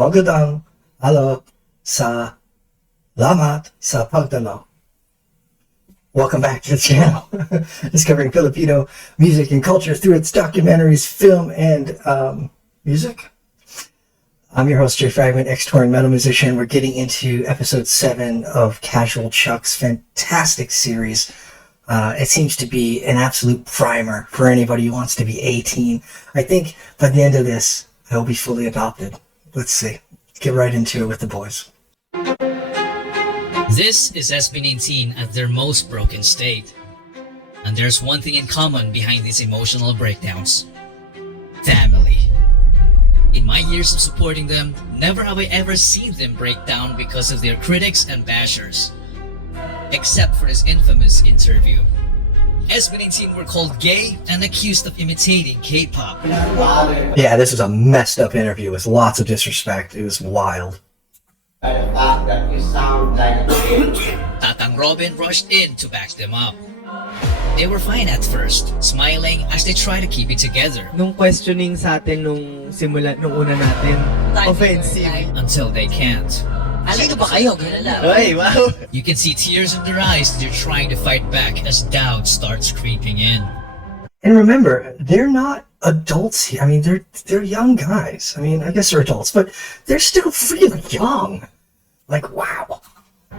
Magandang halo sa lamat sa pagdalo. Welcome back to the channel, discovering Filipino music and culture through its documentaries, film, and music. I'm your host, Jay Fragment, ex-touring metal musician. We're getting into episode 7 of CashualChuck's fantastic series. It seems to be an absolute primer for anybody who wants to be 18. I think by the end of this, I'll be fully adopted. Let's see. Get right into it with the boys. This is SB19 at their most broken state. And there's one thing in common behind these emotional breakdowns. Family. In my years of supporting them, never have I ever seen them break down because of their critics and bashers. Except for this infamous interview. SB19 were called gay and accused of imitating K-pop. Yeah, this was a messed up interview with lots of disrespect. It was wild. Tatang Robin rushed in to back them up. They were fine at first, smiling as they try to keep it together. Nung questioning sa atin nung una natin, offensive. Until they can't. Alino ba kayo? Ay, wow! You can see tears in their eyes as they're trying to fight back as doubt starts creeping in. And remember, they're not adults here. I mean, they're young guys. I mean, I guess they're adults, but they're still really young. Like, wow.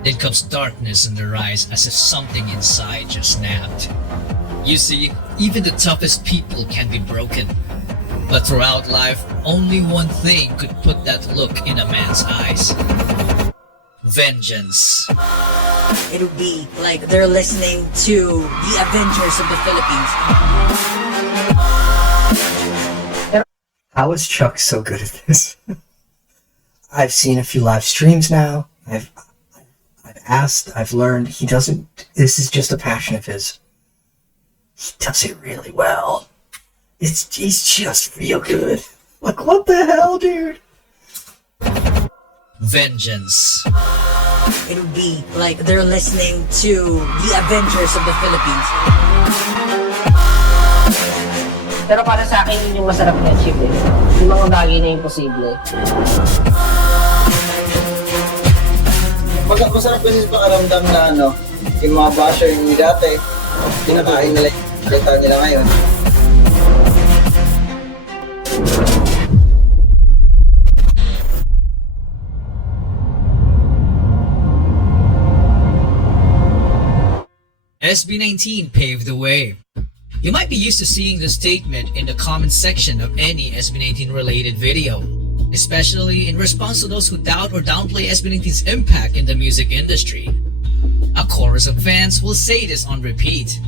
Then comes darkness in their eyes as if something inside just snapped. You see, even the toughest people can be broken. But throughout life, only one thing could put that look in a man's eyes. Vengeance. It would be like they're listening to the Avengers of the Philippines. How is Chuck so good at this? I've seen a few live streams now. I've asked, I've learned. He doesn't, this is just a passion of his. He does it really well. He's just real good. Like, what the hell, dude? Vengeance. It would be like they're listening to the Avengers of the Philippines. Pero para sa akin, yun yung masarap na achieve eh. Yung mga bagay na imposible. Masarap kasi pakaramdam na yung mga basher yung dati, pinakain nila yung kita nila ngayon. SB19 paved the way. You might be used to seeing the statement in the comment section of any SB19 related video, especially in response to those who doubt or downplay SB19's impact in the music industry. A chorus of fans will say this on repeat.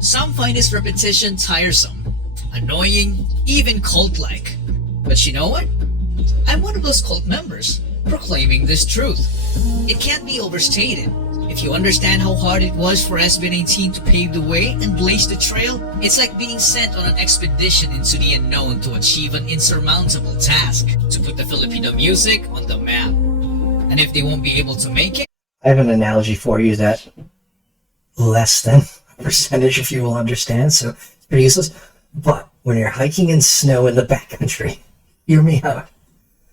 Some find this repetition tiresome, annoying, even cult-like. But you know what? I'm one of those cult members, proclaiming this truth. It can't be overstated. If you understand how hard it was for SB19 to pave the way and blaze the trail, it's like being sent on an expedition into the unknown to achieve an insurmountable task, to put the Filipino music on the map. And if they won't be able to make it, I have an analogy for you that less than a percentage of you will understand, so it's pretty useless. But when you're hiking in snow in the backcountry, hear me out.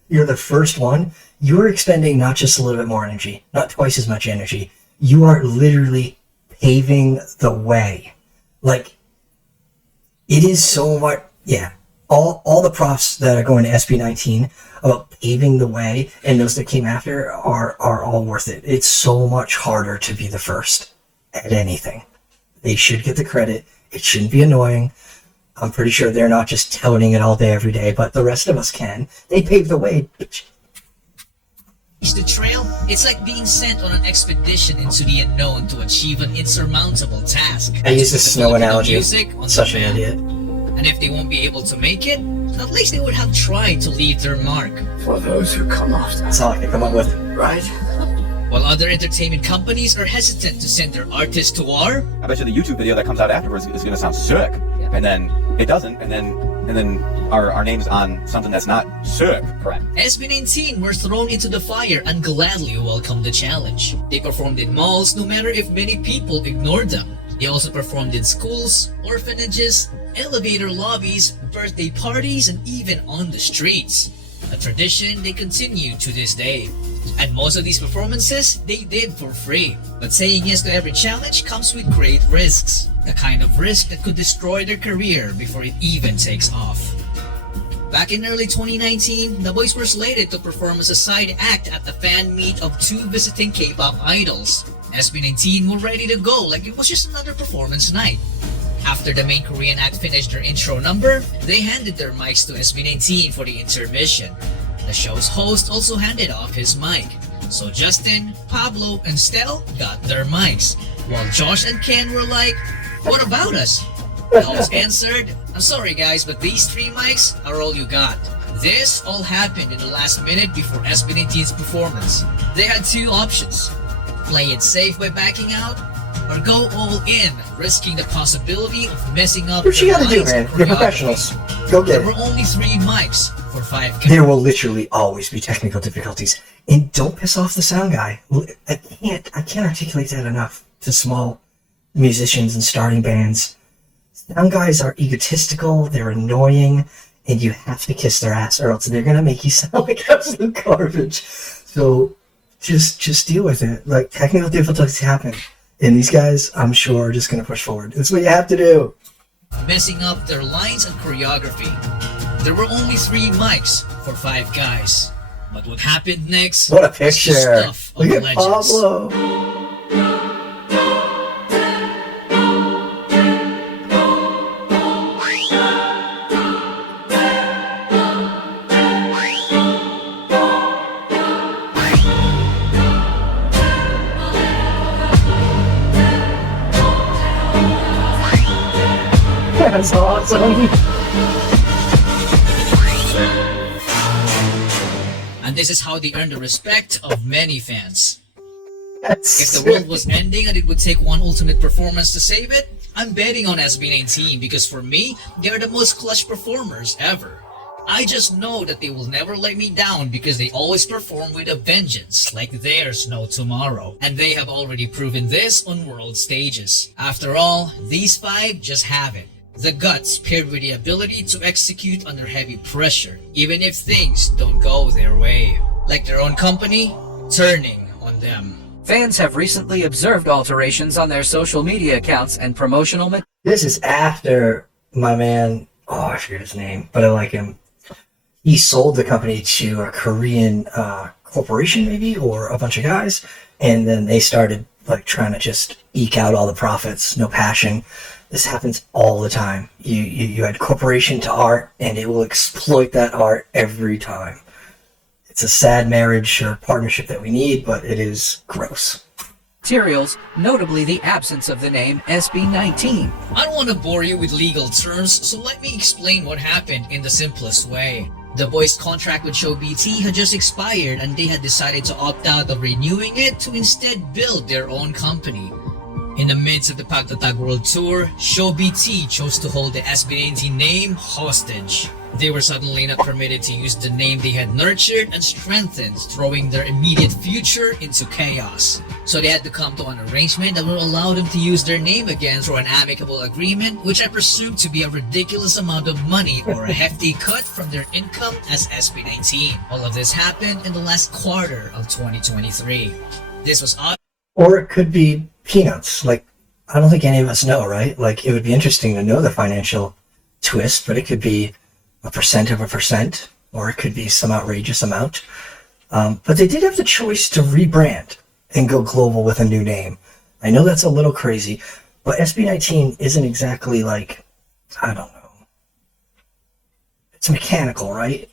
You're the first one. You're expending not just a little bit more energy, not twice as much energy. You are literally paving the way. Like, it is so much, yeah. All the props that are going to SB19 about paving the way and those that came after are all worth it. It's so much harder to be the first at anything. They should get the credit. It shouldn't be annoying. I'm pretty sure they're not just touting it all day, every day, but the rest of us can. They paved the way. the trail, it's like being sent on an expedition into the unknown to achieve an insurmountable task. I use the snow analogy. Music on Such the an map. idiot. And if they won't be able to make it, at least they would have tried to leave their mark. For those who come after, That's all I can come up with. right? While other entertainment companies are hesitant to send their artists to war, I bet you the YouTube video that comes out afterwards is going to sound sick, and then it doesn't, and then our name's on something that's not sick. Correct. SB19 were thrown into the fire and gladly welcomed the challenge. They performed in malls no matter if many people ignored them. They also performed in schools, orphanages, elevator lobbies, birthday parties, and even on the streets. a tradition they continue to this day. And most of these performances, they did for free. But saying yes to every challenge comes with great risks. The kind of risk that could destroy their career before it even takes off. Back in early 2019, the boys were slated to perform as a side act at the fan meet of two visiting K-pop idols. SB19 were ready to go like it was just another performance night. After the main Korean act finished their intro number, they handed their mics to SB19 for the intermission. The show's host also handed off his mic. So Justin, Pablo, and Stel got their mics, while Josh and Ken were like, "What about us?" The host answered, "I'm sorry guys, but these 3 mics are all you got." This all happened in the last minute before SB19's performance. They had 2 options: play it safe by backing out, or go all in, risking the possibility of messing up. What you their gotta do, lines man? and You're choreography. professionals. Go get There it. were only 3 mics for 5 guys. There will literally always be technical difficulties, and don't piss off the sound guy. I can't articulate that enough to small musicians and starting bands. Sound guys are egotistical, they're annoying, and you have to kiss their ass, or else they're gonna make you sound like absolute garbage. So just deal with it. Like, technical difficulties happen, and these guys, I'm sure, are just gonna push forward. It's what you have to do. Messing up their lines and choreography. There were only 3 mics for 5 guys. But what happened next? What a was the picture! stuff of Look at legends. Pablo. That's awesome. And this is how they earned the respect of many fans. That's If the world was ending and it would take one ultimate performance to save it, I'm betting on SB19 because for me, they are the most clutch performers ever. I just know that they will never let me down because they always perform with a vengeance, like there's no tomorrow. And they have already proven this on world stages. After all, these 5 just have it. The guts paired with the ability to execute under heavy pressure, even if things don't go their way. Like their own company, turning on them. Fans have recently observed alterations on their social media accounts and promotional materials. This is after my man, I forget his name, but I like him. He sold the company to a Korean corporation, maybe, or a bunch of guys, and then they started like trying to just eke out all the profits, no passion. This happens all the time. You add corporation to art, and it will exploit that art every time. It's a sad marriage or partnership that we need, but it is gross. Notably the absence of the name SB19. I don't want to bore you with legal terms, so let me explain what happened in the simplest way. The boys' contract with Show BT had just expired and they had decided to opt out of renewing it to instead build their own company. In the midst of the Pagtatag World Tour, Show BT chose to hold the SB19 name hostage. They were suddenly not permitted to use the name they had nurtured and strengthened, throwing their immediate future into chaos. So they had to come to an arrangement that would allow them to use their name again through an amicable agreement, which I presume to be a ridiculous amount of money or a hefty cut from their income as SB19. All of this happened in the last quarter of 2023. This was odd. Or it could be peanuts. Like, I don't think any of us know, right? Like, it would be interesting to know the financial twist, but it could be a percent of a percent, or it could be some outrageous amount. But they did have the choice to rebrand and go global with a new name. I know that's a little crazy, but SB19 isn't exactly like, I don't know. It's mechanical, right?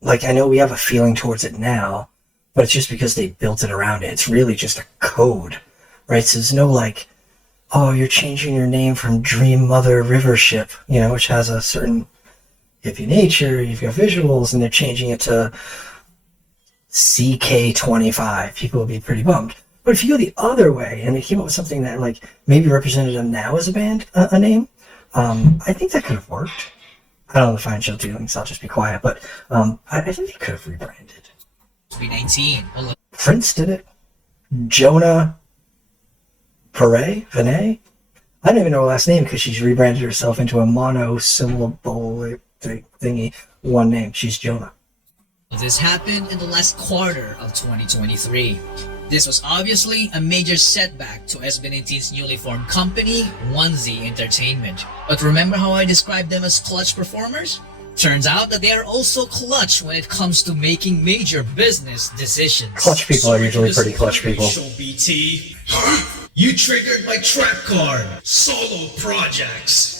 Like, I know we have a feeling towards it now, but it's just because they built it around it. It's really just a code, right? So there's no like, oh, you're changing your name from Dream Mother River Ship, you know, which has a certain hippie nature. You've got visuals, and they're changing it to CK25. People would be pretty bummed. But if you go the other way and they came up with something that like maybe represented them now as a band, a name, I think that could have worked. I don't know the financial dealings, I'll just be quiet, but I think they could have rebranded. SB19. Prince did it. Jonah Vinay? I don't even know her last name because she's rebranded herself into a monosyllable thingy. One name. She's Jonah. This happened in the last quarter of 2023. This was obviously a major setback to SB19's newly formed company, 1Z Entertainment. But remember how I described them as clutch performers? Turns out that they are also clutch when it comes to making major business decisions. Clutch people are usually pretty clutch people. BT. You triggered my trap card. Solo projects.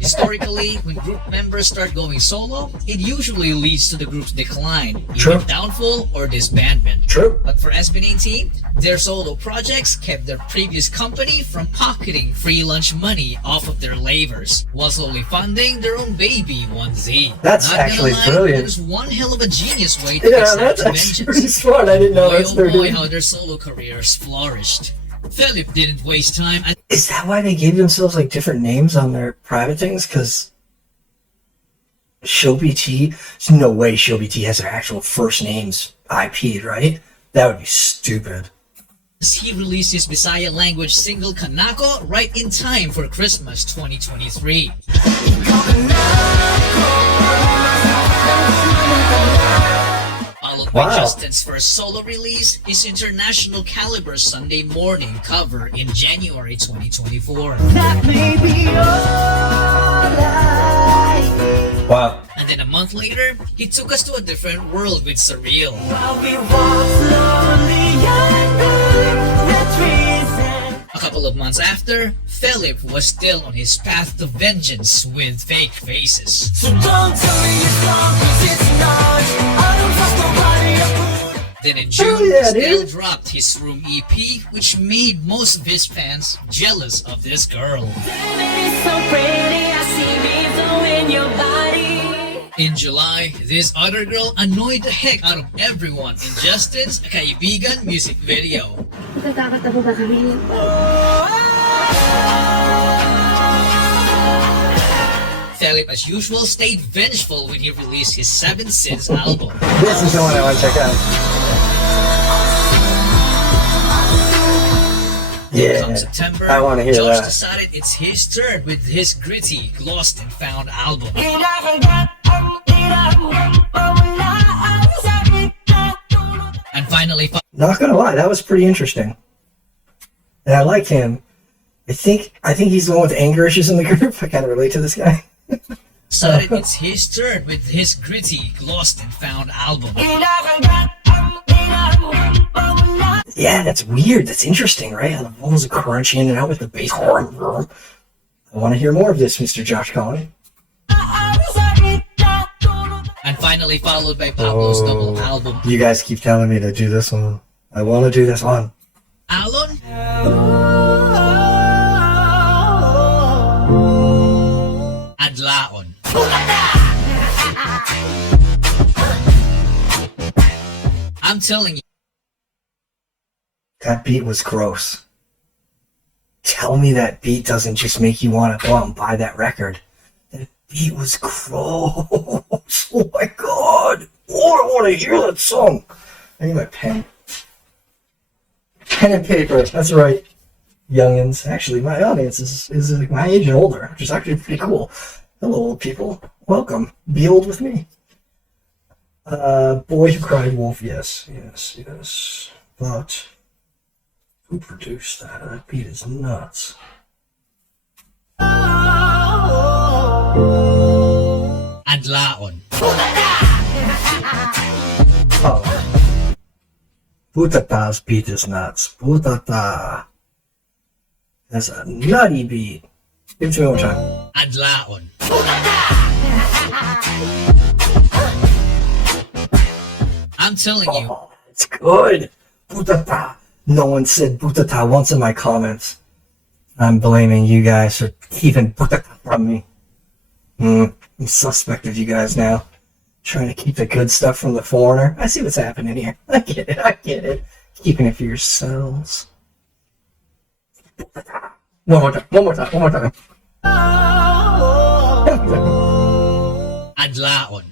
Historically, when group members start going solo, it usually leads to the group's decline, either downfall or disbandment. True. But for SB19, their solo projects kept their previous company from pocketing free lunch money off of their labors, while slowly funding their own baby, 1Z. That's Not actually gonna lie, brilliant. That is one hell of a genius way to Yeah, extract that's actually vengeance. pretty smart. I didn't know that's Boy, their oh boy, doing. how their solo careers flourished. Philip didn't waste time. Is that why they gave themselves like different names on their private things? Because ShowBT, there's no way ShowBT has their actual first names IP'd, right? That would be stupid. He released his Bisaya language single Kanako right in time for Christmas 2023. Followed by Justin's first solo release, his international caliber Sunday Morning cover in January 2024. Wow. And then a month later, he took us to a different world with Surreal. A couple of months after, Philip was still on his path to vengeance with Fake Faces. So don't tell me it's wrong, 'cause it's not. I don't trust nobody. Then in June, yeah, Still dude. dropped his Room EP, which made most of his fans jealous of this girl. In July, this other girl annoyed the heck out of everyone in Justin's Kaibigan music video. Philip, as usual, stayed vengeful when he released his 7 Sins album. This is the one I want to check out. Yeah, Come September, I want to hear Josh that. decided it's his turn with his gritty Lost and Found album. And finally, Not gonna lie, that was pretty interesting. And I like him. I think he's the one with anger issues in the group. I kind of relate to this guy. decided it's his turn with his gritty Lost and Found album. Yeah, that's weird. That's interesting, right? How the vocals are crunching in and out with the bass. I want to hear more of this, Mr. Josh Collin. And finally followed by Pablo's double album, You guys keep telling me to do this one. I want to do this one. Alon Adlaon. I'm telling you, That beat was gross. Tell me that beat doesn't just make you want to go out and buy that record. That beat was gross. Oh my god. Oh, I want to hear that song. I need my pen. Pen and paper. That's right. Youngins. Actually, my audience is like my age and older, which is actually pretty cool. Hello, old people. Welcome. Be old with me. Boy Who Cried Wolf. Yes. But who produced that? That beat is nuts. Adlaon. Oh. Putata's beat is nuts. Putata. That's a nutty beat. Give it to me one more time. Adlaon. I'm telling you, Oh, it's good. Putata. No one said Putata once in my comments. I'm blaming you guys for keeping Putata from me. I'm suspect of you guys now. Trying to keep the good stuff from the foreigner. I see what's happening here. I get it. Keeping it for yourselves. One more time. Adlaon.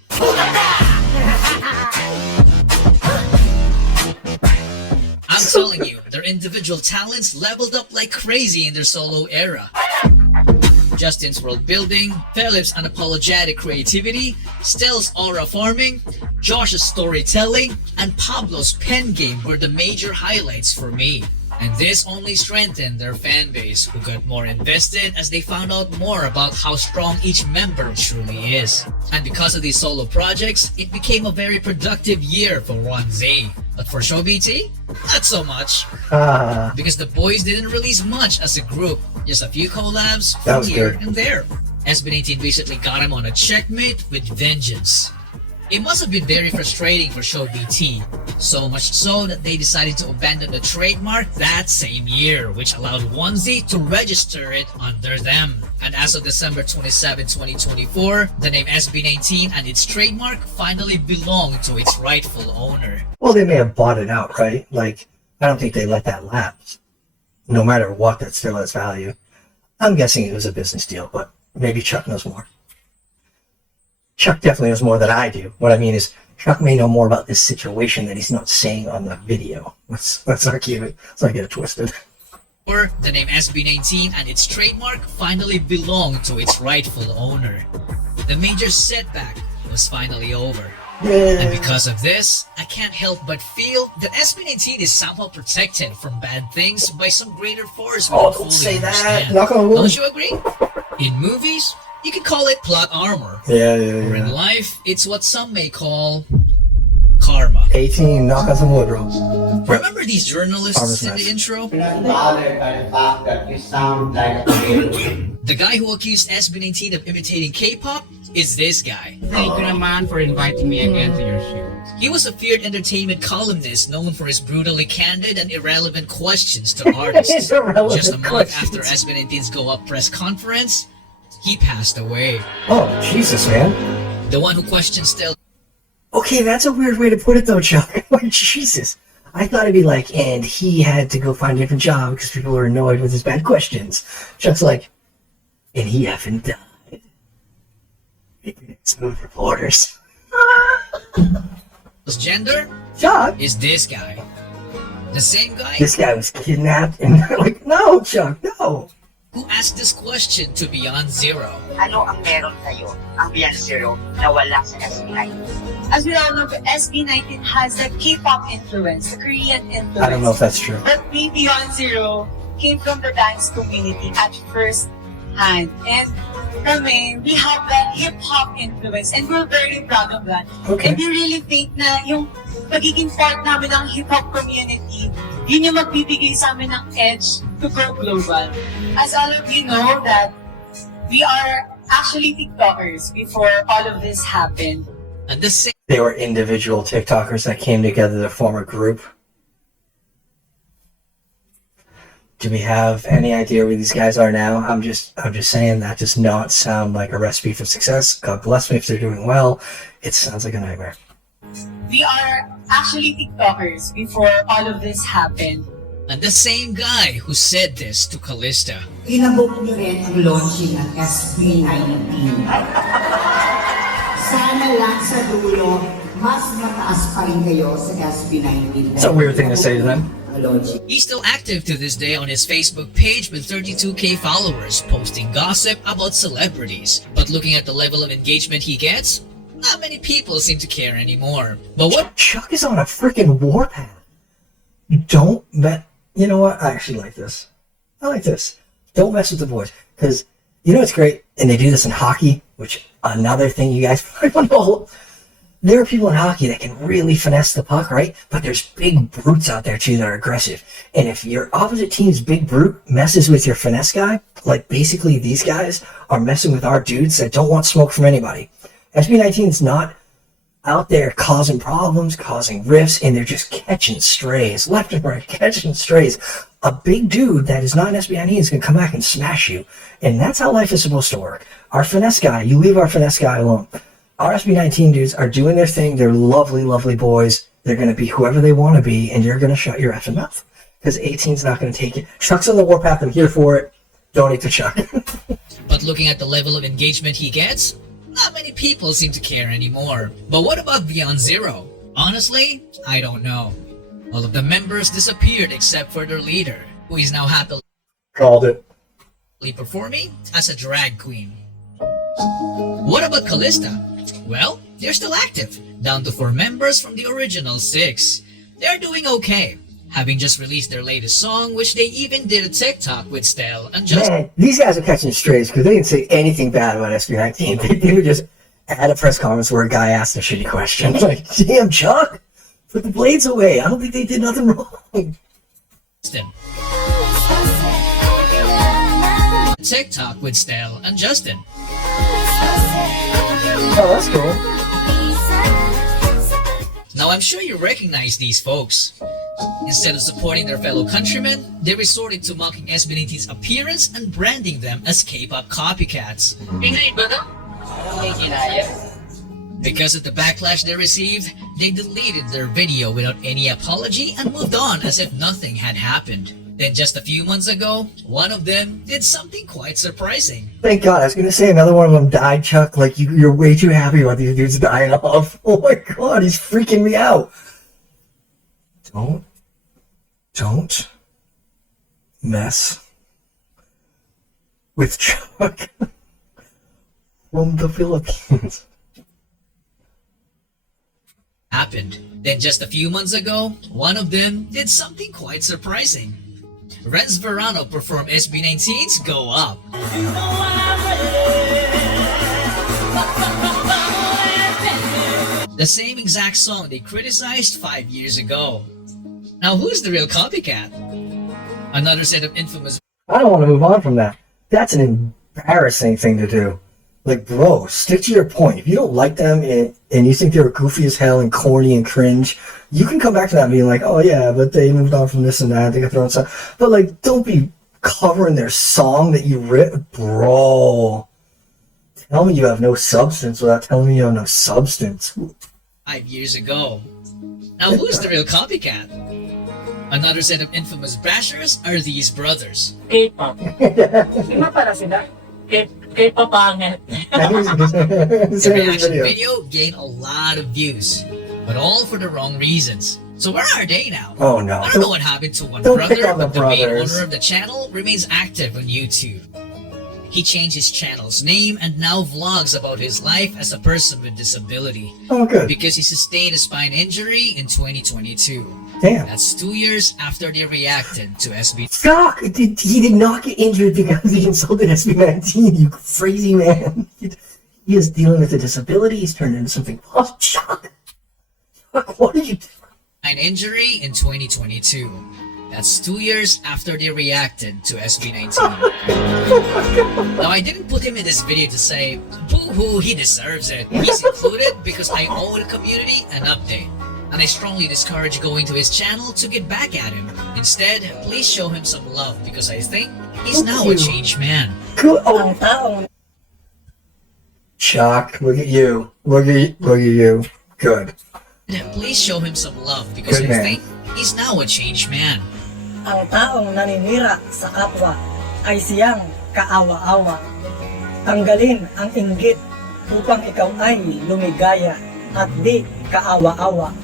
I'm telling you, their individual talents leveled up like crazy in their solo era. Justin's world building, Philip's unapologetic creativity, Stel's aura forming, Josh's storytelling, and Pablo's pen game were the major highlights for me. And this only strengthened their fan base, who got more invested as they found out more about how strong each member truly is. And because of these solo projects, it became a very productive year for 1Z. But for Show BT, not so much. Because the boys didn't release much as a group, just a few collabs from here and there. SB19 recently got him on a checkmate with vengeance. It must have been very frustrating for Show BT, so much so that they decided to abandon the trademark that same year, which allowed 1Z to register it under them. And as of December 27, 2024, the name SB19 and its trademark finally belong to its rightful owner. Well, they may have bought it out, right? Like, I don't think they let that lapse. No matter what, that still has value. I'm guessing it was a business deal, but maybe Chuck knows more. Chuck definitely knows more than I do. What I mean is, Chuck may know more about this situation that he's not saying on the video. Let's not keep it. Let's not get it twisted. Or the name SB19 and its trademark finally belong to its rightful owner. The major setback was finally over. Yeah. And because of this, I can't help but feel that SB19 is somehow protected from bad things by some greater force. Oh, don't say that. Knock on wood. Don't you agree? In movies, you could call it plot armor. Yeah. Or in life, it's what some may call karma. 18, knock on some wood, bro. Remember these journalists in the intro? The guy who accused SB19 of imitating K-pop is this guy. Thank you naman for inviting me again to your show. He was a feared entertainment columnist known for his brutally candid and irrelevant questions to artists. Just a month after SB19's Go Up press conference, he passed away. Oh, Jesus, man. The one who questioned Stel. Okay, that's a weird way to put it, though, Chuck. Like, Jesus. I thought it'd be like, and he had to go find a different job because people were annoyed with his bad questions. Chuck's like, and he effing died. Smooth reporters. His gender Chuck is this guy. The same guy This guy was kidnapped, and they're like, no, Chuck, no. who asked this question to Beyond Zero. Ano ang meron kayo, ang Beyond Zero, na wala sa SB19? As we all know, SB19 has the K-pop influence, the Korean influence. I don't know if that's true. But we, Beyond Zero, came from the dance community at first hand. And kami, we have that hip-hop influence, and we're very proud of that. Okay. And we really think na yung pagiging part namin ng hip-hop community, yun yung magbibigay sa amin ng edge to go global. As all of you know that we are actually TikTokers before all of this happened. And the same They were individual TikTokers that came together to form a group. Do we have any idea where these guys are now? I'm just saying that does not sound like a recipe for success. God bless me if they're doing well. It sounds like a nightmare. We are actually TikTokers before all of this happened. And the same guy who said this to Callista. Inabot niyo rin ang launching ng SB19. Sana lang sa dulo, mas mataas pa rin kayo sa SB19. It's a weird thing to say to them. He's still active to this day on his Facebook page with 32k followers, posting gossip about celebrities. But looking at the level of engagement he gets, not many people seem to care anymore. But what? Chuck is on a freaking warpath. Don't bet. You know what? I actually like this. I like this. Don't mess with the boys. Because, you know what's great? And they do this in hockey, which another thing you guys probably don't know. There are people in hockey that can really finesse the puck, right? But there's big brutes out there too that are aggressive. And if your opposite team's big brute messes with your finesse guy, like basically these guys are messing with our dudes that don't want smoke from anybody. SB19 is not out there causing problems, causing rifts, and they're just catching strays, left and right, catching strays. A big dude that is not an SB19 is going to come back and smash you. And that's how life is supposed to work. Our finesse guy, you leave our finesse guy alone. Our SB19 dudes are doing their thing. They're lovely, lovely boys. They're going to be whoever they want to be, and you're going to shut your effing mouth. Because 18's not going to take it. Chuck's on the warpath. I'm here for it. Donate to Chuck. But looking at the level of engagement he gets, not many people seem to care anymore. But what about Beyond Zero? Honestly, I don't know. All of the members disappeared except for their leader, who is now happily Called it. performing as a drag queen. What about Callista? Well, they're still active, down to 4 members from the original 6. They're doing okay, having just released their latest song, which they even did a TikTok with Stell and just. Man, these guys are catching strays because they didn't say anything bad about SB19. They were just at a press conference where a guy asked a shitty question. Like, damn, Chuck, put the blades away. I don't think they did nothing wrong. TikTok with Stell and Justin. Oh, that's cool. Now I'm sure you recognize these folks. Instead of supporting their fellow countrymen, they resorted to mocking SB19's appearance and branding them as K-pop copycats. Because of the backlash they received, they deleted their video without any apology and moved on as if nothing had happened. Then just a few months ago, one of them did something quite surprising. Thank God, I was going to say another one of them died, Chuck. Like, you're way too happy about these dudes dying off. Oh my God, he's freaking me out. Don't mess with Chuck from the Philippines. Happened. Then just a few months ago, one of them did something quite surprising. Renz Verano performed SB19's Go Up. The same exact song they criticized 5 years ago. Now who's the real copycat? Another set of infamous. I don't want to move on from that. That's an embarrassing thing to do. Like, bro, stick to your point. If you don't like them and you think they're goofy as hell and corny and cringe, you can come back to that being like, oh yeah, but they moved on from this and that. They got their own stuff. But like, don't be covering their song that you wrote. Bro, tell me you have no substance without telling me you have no substance. 5 years ago. Now who's the real copycat? Another set of infamous bashers are these brothers. K-pop. Iba para sila. K-pop pangit. The reaction video gained a lot of views, but all for the wrong reasons. So where are they now? Oh no. I don't know what happened to one Don't brother, pick on the but the main brothers. owner of the channel remains active on YouTube. He changed his channel's name and now vlogs about his life as a person with disability. Oh, good. Because he sustained a spine injury in 2022. Damn. That's 2 years after they reacted to SB. Fuck! He did not get injured because he insulted SB19, you crazy man. He is dealing with a disability, he's turned into something. Oh, Chuck! Chuck, what did you do? An injury in 2022. That's 2 years after they reacted to SB19. Now, I didn't put him in this video to say, boo-hoo, he deserves it. He's included because I owe the community an update. And I strongly discourage going to his channel to get back at him. Instead, please show him some love because I think he's now a changed man. Good. Oh. Chuck, look at you. Look at you. Good. Please show him some love because I think he's now a changed man. Ang taong naninira sa kapwa ay siyang kaawa-awa. Tanggalin ang inggit upang ikaw ay lumigaya at di kaawa-awa.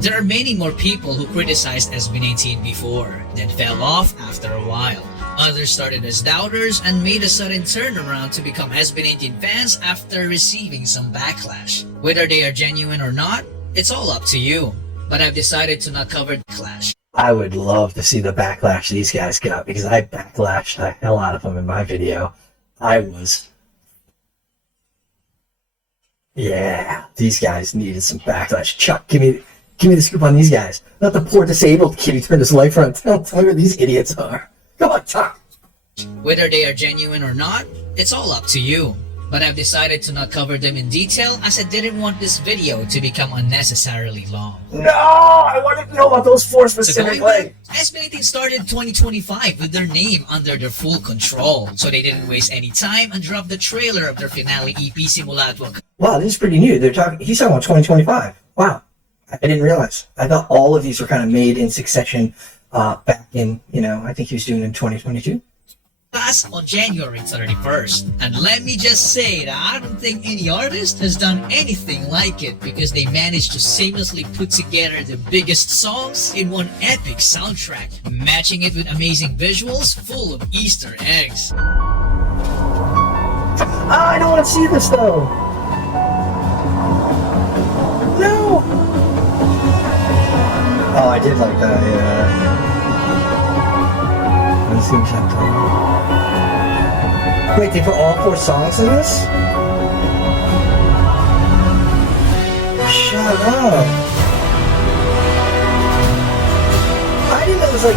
There are many more people who criticized SB19 before, then fell off after a while. Others started as doubters and made a sudden turnaround to become SB19 fans after receiving some backlash. Whether they are genuine or not, it's all up to you. But I've decided to not cover the clash. I would love to see the backlash these guys got because I backlashed the hell out of them in my video. Yeah, these guys needed some backlash. Chuck, give me the scoop on these guys. Not the poor disabled kid who turned his life around. Tell me where these idiots are. Come on, Chuck. Whether they are genuine or not, it's all up to you. But I've decided to not cover them in detail as I didn't want this video to become unnecessarily long. No, I wanted to know about those 4 specifically. SB19 started 2025 with their name under their full control, so they didn't waste any time and dropped the trailer of their finale EP Simulata. Wow, this is pretty new. He's talking about 2025. Wow, I didn't realize. I thought all of these were kind of made in succession back in, I think he was doing it in 2022. Pass on January 31st. And let me just say that I don't think any artist has done anything like it because they managed to seamlessly put together the biggest songs in one epic soundtrack, matching it with amazing visuals full of Easter eggs. I don't want to see this though. No. Oh, I did like that. Yeah. That seems like that. Wait, they put all 4 songs in this? Shut up. I didn't know it was like...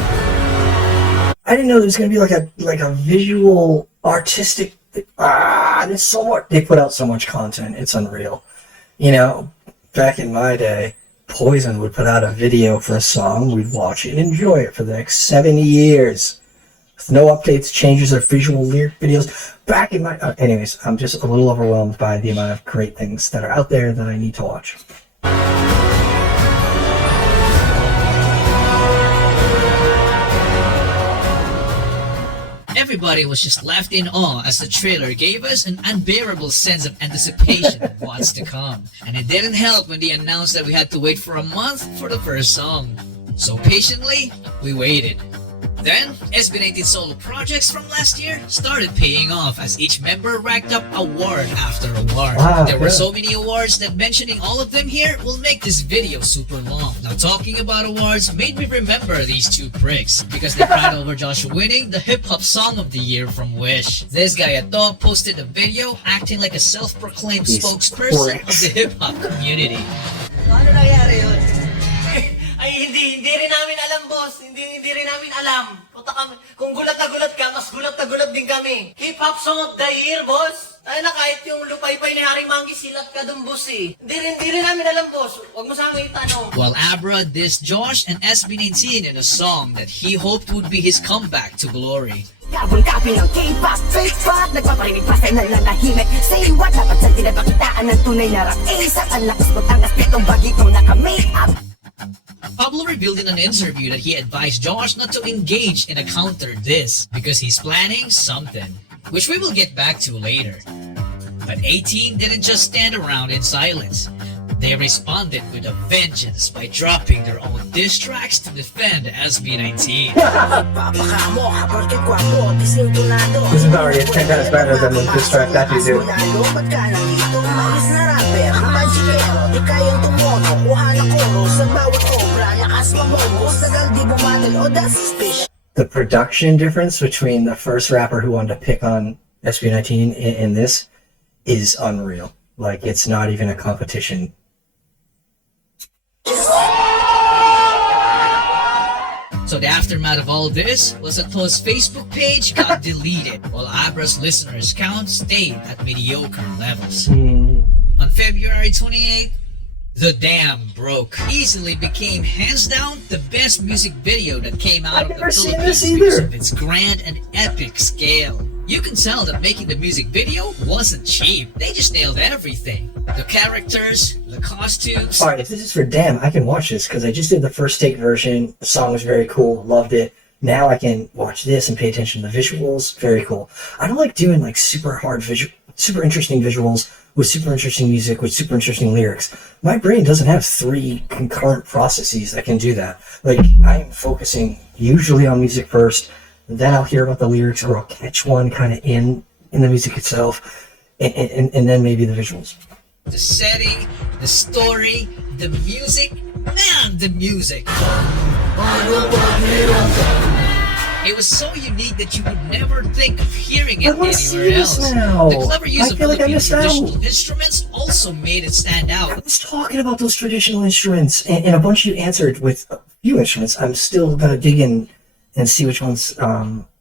I didn't know there was going to be like a visual, artistic... there's so much... They put out so much content. It's unreal. You know, back in my day, Poison would put out a video for a song. We'd watch it and enjoy it for the next 70 years. No updates, changes, or visual lyric videos. Back in my... anyways, I'm just a little overwhelmed by the amount of great things that are out there that I need to watch. Everybody was just left in awe as the trailer gave us an unbearable sense of anticipation of what's to come. And it didn't help when they announced that we had to wait for a month for the first song. So patiently, we waited. Then, SB19 solo projects from last year started paying off as each member racked up award after award. Wow, there were so many awards that mentioning all of them here will make this video super long. Now talking about awards made me remember these 2 pricks because they cried over Josh winning the Hip Hop Song of the Year from Wish. This guy at Dog posted a video acting like a self-proclaimed spokesperson of the hip hop community. Ano nangyari yun? Ay, hindi rin namin alam, boss. Hindi rin namin alam. Puta kami. Kung gulat na gulat ka, mas gulat na gulat din kami. Hip-hop Song of the Year, boss. Ay na, kahit yung lupay-pay ni Haring Manggi, silat ka dun, boss eh. Hindi rin namin alam, boss. Huwag mo sa amin itanong. While Abra dissed Josh and SB19 in a song that he hoped would be his comeback to glory. Carbon copy ng K-pop, fake fuck. Nagpaparinig pa sa'yo na nanahimik. Say what, dapat saan tinapakitaan ng tunay na rap. Isa, ang lakas mo tangas, pitong bagito naka-make up. Pablo revealed in an interview that he advised Josh not to engage in a counter diss because he's planning something, which we will get back to later. But 18 didn't just stand around in silence. They responded with a vengeance by dropping their own diss tracks to defend SB19. This is already 10 times better than the diss track that you do. The production difference between the first rapper who wanted to pick on SB19 and this is unreal. Like, it's not even a competition. So the aftermath of all this was that To's Facebook page got deleted, while Abra's listeners' count stayed at mediocre levels. On February 28th, The Dam Broke easily became hands down the best music video that came out of the Philippines because of its grand and epic scale. You can tell that making the music video wasn't cheap. They just nailed everything. The characters, the costumes. Alright, if this is for Damn, I can watch this because I just did the first take version. The song was very cool, loved it. Now I can watch this and pay attention to the visuals. Very cool. I don't like doing like super interesting visuals with super interesting music with super interesting lyrics. My brain doesn't have 3 concurrent processes that can do that. Like, I'm focusing usually on music first, then I'll hear about the lyrics, or I'll catch one kind of in the music itself, and then maybe the visuals. The setting, the story, the music, man, the music. It was so unique that you would never think of hearing it anywhere else. The clever use of Philippine traditional instruments also made it stand out. I was talking about those traditional instruments, and a bunch of you answered with a few instruments. I'm still gonna dig in and see which ones,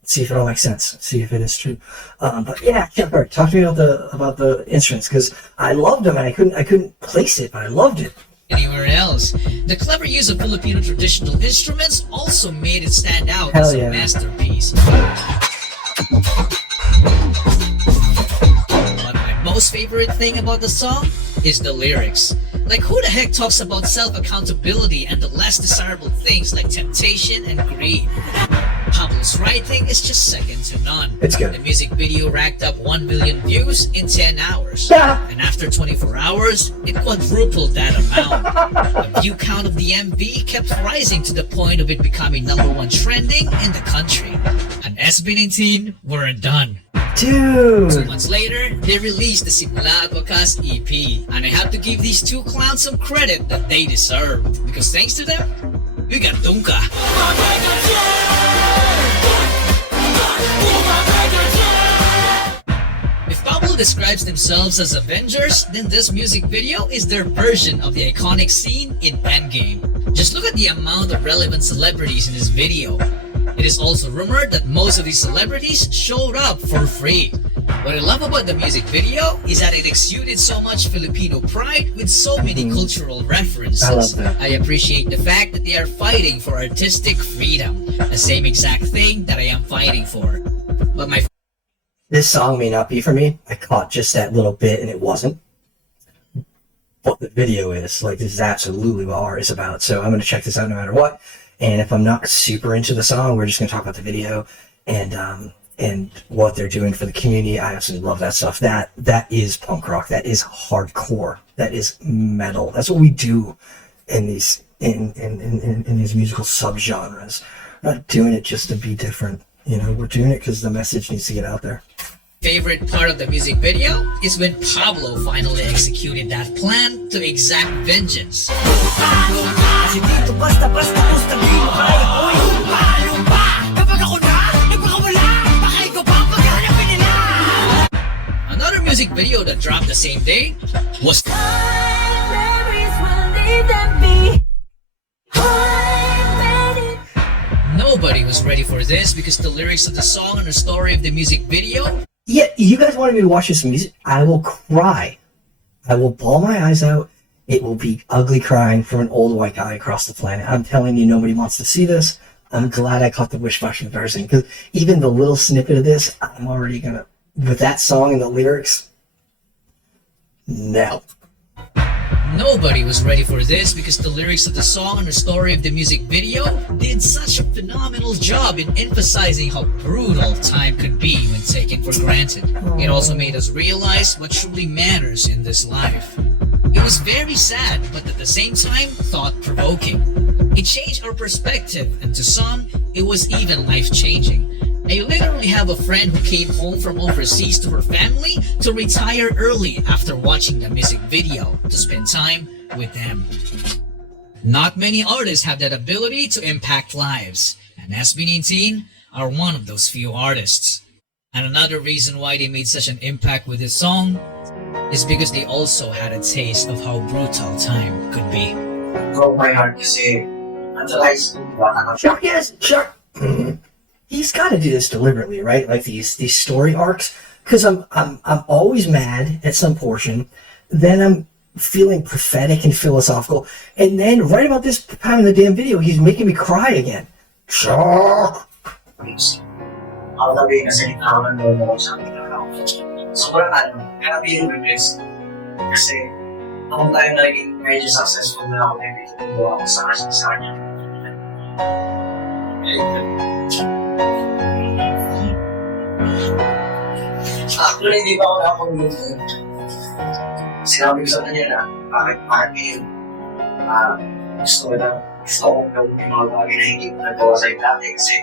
see if it all makes sense, see if it is true. But yeah, talk to me about the instruments, because I loved them and I couldn't place it, but I loved it. Anywhere else. The clever use of Filipino traditional instruments also made it stand out as a masterpiece. But my most favorite thing about the song is the lyrics. Like, who the heck talks about self-accountability and the less desirable things like temptation and greed? Pablo's writing is just second to none. It's good. The music video racked up 1 million views in 10 hours. Yeah. And after 24 hours, it quadrupled that amount. The view count of the MV kept rising to the point of it becoming #1 trending in the country. And SB19 weren't done. Dude! 2 months later, they released the Simulata EP. And I have to give these two clowns some credit that they deserve. Because thanks to them, we got Dunka. If Pablo describes themselves as Avengers, then this music video is their version of the iconic scene in Endgame. Just look at the amount of relevant celebrities in this video. It is also rumored that most of these celebrities showed up for free. What I love about the music video is that it exuded so much Filipino pride with so many cultural references. I love that. I appreciate the fact that they are fighting for artistic freedom, the same exact thing that I am fighting for. But my This song may not be for me. I caught just that little bit and it wasn't. But the video is. Like, this is absolutely what art is about. So I'm going to check this out no matter what. And if I'm not super into the song, we're just going to talk about the video and what they're doing for the community. I absolutely love that stuff. That is punk rock. That is hardcore. That is metal. That's what we do in these in these musical subgenres. We're not doing it just to be different. You know, we're doing it because the message needs to get out there. favorite part of the music video is when Pablo finally executed that plan to exact vengeance. Another music video that dropped the same day was Nobody was ready for this because the lyrics of the song and the story of the music video. Yeah, you guys wanted me to watch this music? I will cry. I will bawl my eyes out. It will be ugly crying from an old white guy across the planet. I'm telling you, nobody wants to see this. I'm glad I caught the wish-wash comparison, because even the little snippet of this, I'm already gonna, with that song and the lyrics, no. Nobody was ready for this because the lyrics of the song and the story of the music video did such a phenomenal job in emphasizing how brutal time could be when taken for granted. It also made us realize what truly matters in this life. It was very sad, but at the same time, thought-provoking. It changed our perspective, and to some, it was even life-changing. I literally have a friend who came home from overseas to her family to retire early after watching the music video to spend time with them. Not many artists have that ability to impact lives, and SB19 are one of those few artists. And another reason why they made such an impact with this song is because they also had a taste of how brutal time could be. Broke my heart kasi until high school, Chuck, yes, Chuck. He's got to do this deliberately, right? Like these story arcs, because I'm always mad at some portion, then I'm feeling prophetic and philosophical, and then right about this time in the damn video, he's making me cry again. Chuck. Ako sabihin kasi nagkakaroon ng lolo ko sa akin ako. Sobrang kaya feeling regrets. Kasi noong time na naging medyo successful na ako, may video ako sa kanya. Actually, hindi pa ako nakapag-move. Sinabi ko sa kanya na bakit ngayon gusto kong gawin yung mga bagay na hindi ko nagawa sa'yo dati kasi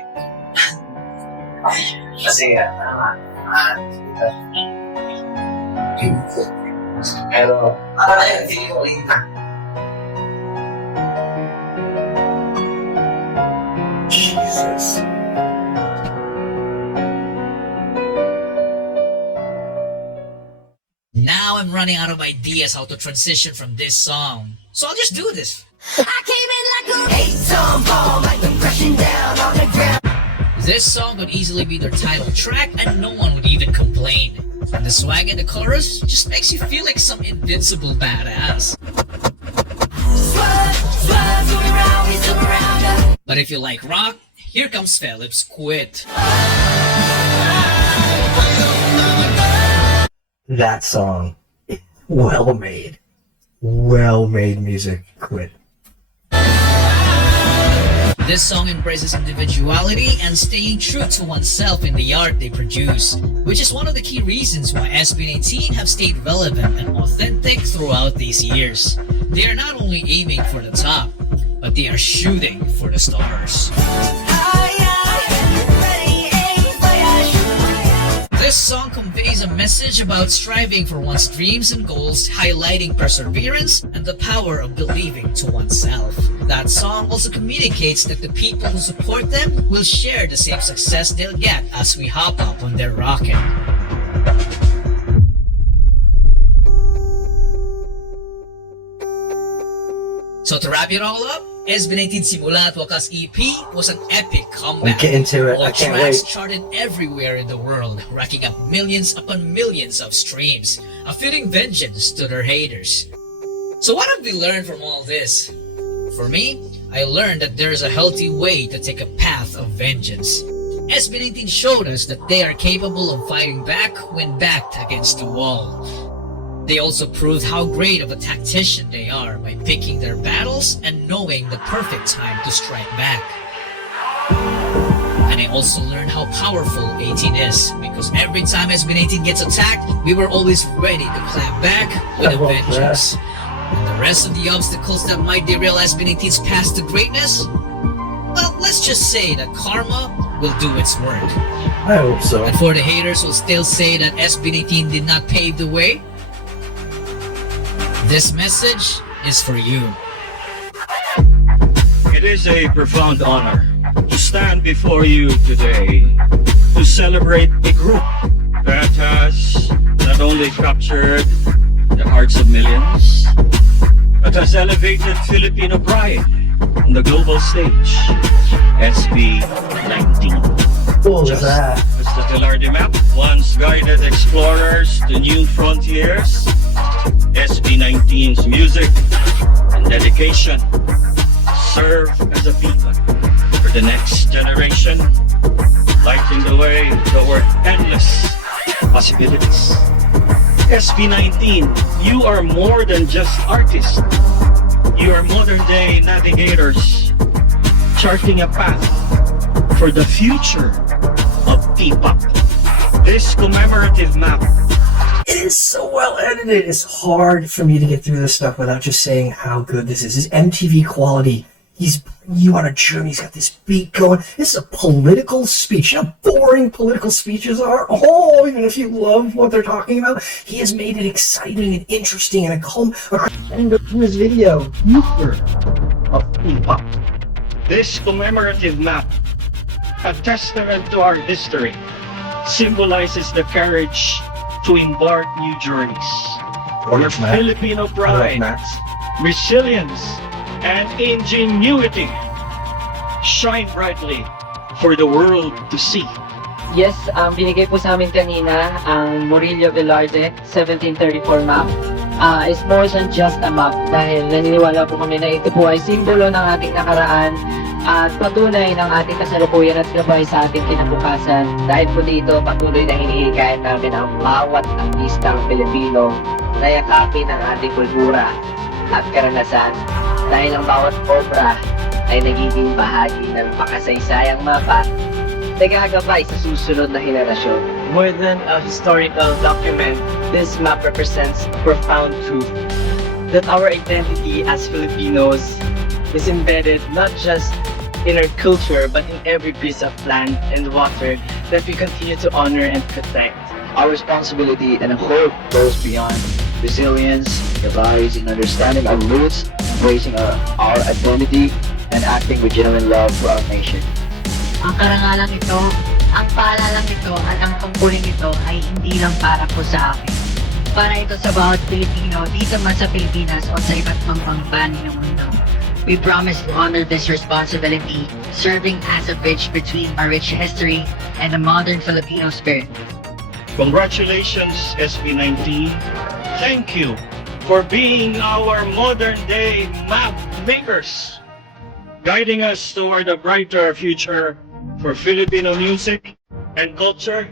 pero parang ayun, feeling ko rin na. Jesus. Now I'm running out of ideas how to transition from this song, so I'll just do this. This song could easily be their title track and no one would even complain. And the swag in the chorus just makes you feel like some invincible badass. But if you like rock, here comes Philip's Quit. That song, well made music. Quit. This song embraces individuality and staying true to oneself in the art they produce, which is one of the key reasons why SB19 have stayed relevant and authentic throughout these years. They are not only aiming for the top, but they are shooting for the stars. This song conveys a message about striving for one's dreams and goals, highlighting perseverance and the power of believing to oneself. That song also communicates that the people who support them will share the same success they'll get as we hop up on their rocket. So to wrap it all up, SB19 Simulata Wakas EP was an epic comeback. Get into it. All I can't tracks wait. charted everywhere in the world, racking up millions upon millions of streams, a fitting vengeance to their haters. So what have we learned from all this? For me, I learned that there is a healthy way to take a path of vengeance. SB19 showed us that they are capable of fighting back when backed against the wall. They also proved how great of a tactician they are by picking their battles and knowing the perfect time to strike back. And I also learned how powerful 18 is, because every time SB19 gets attacked, we were always ready to clap back with a vengeance. And the rest of the obstacles that might derail SB19's path to greatness? Well, let's just say that karma will do its work. I hope so. And for the haters who still say that SB19 did not pave the way, this message is for you. It is a profound honor to stand before you today to celebrate a group that has not only captured the hearts of millions, but has elevated Filipino pride on the global stage. SB19. Cool is that? As the Velarde map once guided explorers to new frontiers, SB19's music and dedication serve as a beacon for the next generation, lighting the way toward endless possibilities. SB19, you are more than just artists. You are modern-day navigators, charting a path for the future of P-pop. This commemorative map, it is so well edited. It's hard for me to get through this stuff without just saying how good this is. His MTV quality. He's you on a journey. He's got this beat going. This is a political speech. You know how boring political speeches are? Oh, even if you love what they're talking about, he has made it exciting and interesting and a crescendo from his video. future of P-pop. This commemorative map, a testament to our history, symbolizes the courage to embark new journeys. Where Filipino pride, resilience, and ingenuity shine brightly for the world to see. Yes, binigay po sa amin kanina ang Murillo Velarde 1734 map. It's more than just a map dahil naniniwala po kami na ito po ay simbolo ng ating nakaraan at patunay ng ating kasalukuyan at gabay sa ating kinabukasan. Dahil po dito, patuloy na hinihikayat namin ang bawat artistang Pilipino na yakapin ang ating kultura at karanasan. Dahil ang bawat obra ay nagiging bahagi ng makasaysayang mapa na gagabay sa susunod na henerasyon. More than a historical document, this map represents profound truth that our identity as Filipinos is embedded not just in our culture but in every piece of land and water that we continue to honor and protect. Our responsibility and hope goes beyond resilience, lies in understanding our roots, embracing our identity, and acting with genuine love for our nation. Ang karangalan ito, ang paalalang ito at ang tungkulin ito ay hindi lang para po sa akin. Para ito sa bawat Pilipino dito man sa Pilipinas o sa iba't ibang panig ng mundo. We promise to honor this responsibility, serving as a bridge between our rich history and the modern Filipino spirit. Congratulations, SB19. Thank you for being our modern-day map makers, guiding us toward a brighter future for Filipino music and culture.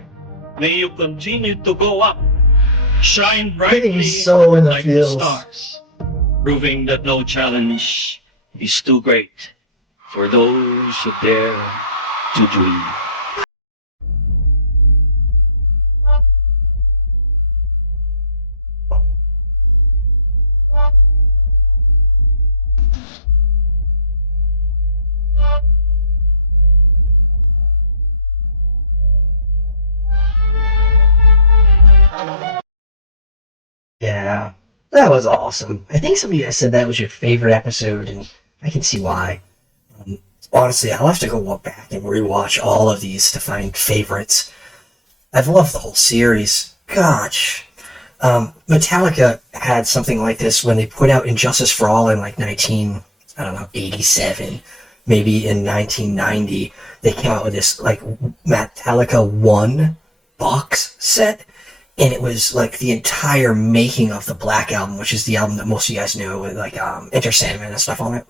May you continue to go up, shine brightly like the stars, proving that no challenge is too great for those who dare to dream. Yeah, that was awesome. I think some of you guys said that was your favorite episode, and I can see why. Honestly, I'll have to go back and rewatch all of these to find favorites. I've loved the whole series. Gosh. Metallica had something like this when they put out Injustice for All in like 87, maybe in 1990. They came out with this like Metallica 1 box set, and it was like the entire making of the Black Album, which is the album that most of you guys know with like Enter Sandman and stuff on it,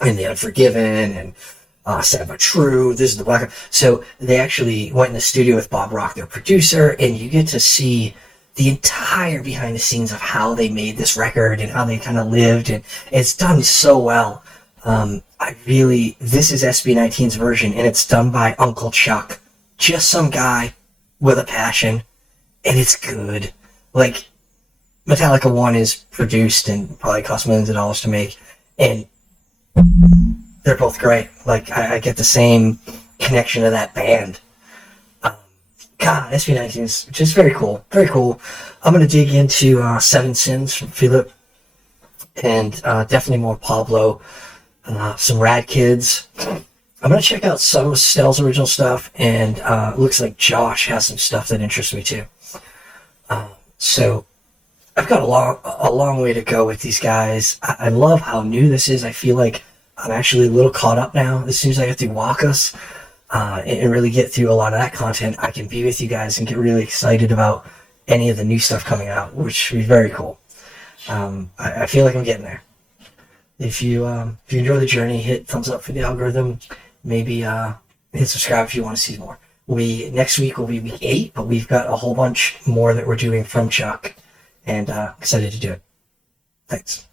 and The Unforgiven and Sad But True. This is the Black Album. So they actually went in the studio with Bob Rock, their producer, and you get to see the entire behind the scenes of how they made this record and how they kind of lived, and it's done so well. This is SB19's version, and it's done by Uncle Chuck, just some guy with a passion, and it's good. Like, Metallica 1 is produced and probably cost millions of dollars to make, and they're both great. Like, I get the same connection to that band. God, SB19 is just very cool. Very cool. I'm going to dig into Seven Sins from Philip, and definitely more Pablo. Some Rad Kids. I'm going to check out some of Stell's original stuff, and it looks like Josh has some stuff that interests me too. So I've got a long way to go with these guys. I love how new this is. I feel like I'm actually a little caught up now. As soon as I get through Wakas and really get through a lot of that content, I can be with you guys and get really excited about any of the new stuff coming out, which would be very cool. I feel like I'm getting there. If you enjoy the journey, hit thumbs up for the algorithm. Maybe hit subscribe if you want to see more. Next week will be week 8, but we've got a whole bunch more that we're doing from Chuck, and excited to do it. Thanks.